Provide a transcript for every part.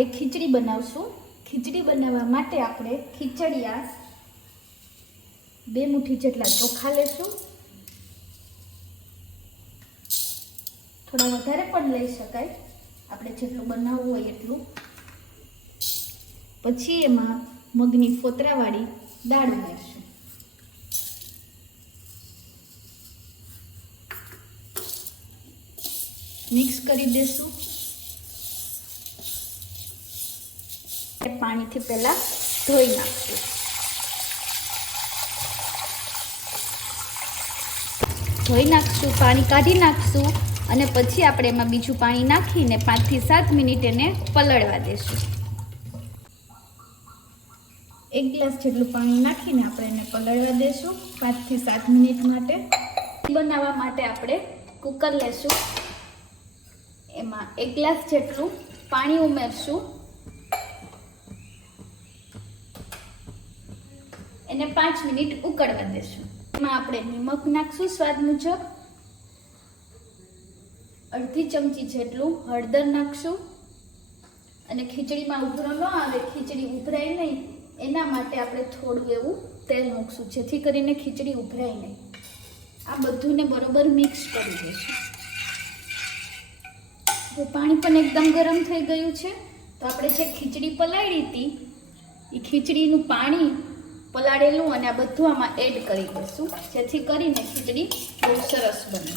આપણે ખીચડી બનાવશું। ખીચડી બનાવવા માટે આપણે ખીચડિયા 2 મુઠ્ઠી જેટલા ચોખા લેશું। થોડા વધારે પણ લઈ શકાય, આપણે જેટલું બનાવવું હોય એટલું। પછી એમાં મગની ફોતરાવાળી દાળ ઉમેરશું। મિક્સ કરી દેશું। પાણીથી પહેલા ધોઈ નાખશું। પાણી કાઢી નાખશું અને પછી આપણે એમાં બીજું પાણી નાખીને 5 થી 7 મિનિટ એને પલળવા દેશું। 1 ગ્લાસ જેટલું પાણી નાખીને આપણે એને પલળવા દેશું 5 થી 7 મિનિટ માટે। બનાવવા માટે આપણે કુકર લેશું, એમાં 1 ગ્લાસ જેટલું પાણી ઉમેરશું, એને 5 મિનિટ ઉકળવા દેશું। એમાં આપણે નમક નાખશું સ્વાદ મુજબ, અડધી ચમચી જેટલું હળદર નાખશું અને ખીચડીમાં ઉભરો ન આવે, ખીચડી ઉભરાય નહીં એના માટે આપણે થોડું એવું તેલ મૂકશું જેથી કરીને ખીચડી ઉભરાય નહીં। આ બધુંને બરોબર મિક્સ કરી દઈશું। તો પાણી પણ એકદમ ગરમ થઈ ગયું છે, તો આપણે જે ખીચડી પલાળી હતી એ ખીચડીનું પાણી પલાળેલું અને આ બધું આમાં એડ કરી દઈશું જેથી કરીને ખીચડી બહુ સરસ બને।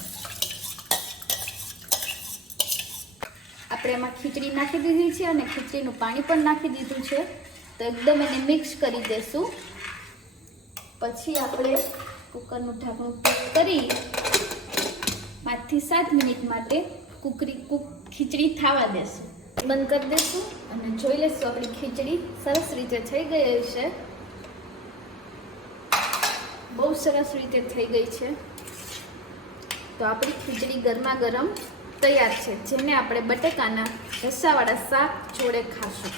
આપણે એમાં ખીચડી નાખી દીધી છે અને ખીચડીનું પાણી પણ નાખી દીધું છે, તો એકદમ એને મિક્સ કરી દઈશું। પછી આપણે કુકરનું ઢાંકણું કરી 5 થી 7 મિનિટ માટે ખીચડી થવા દેશું। બંધ કરી દઈશું અને જોઈ લઈશું આપણી ખીચડી સરસ રીતે થઈ ગઈ છે। બહુ સરસ રીતે થઈ ગઈ છે, તો આપણી ખીચડી ગરમા ગરમ તૈયાર છે, જેને આપણે બટેકાના રસાવાળા શાક જોડે ખાશું।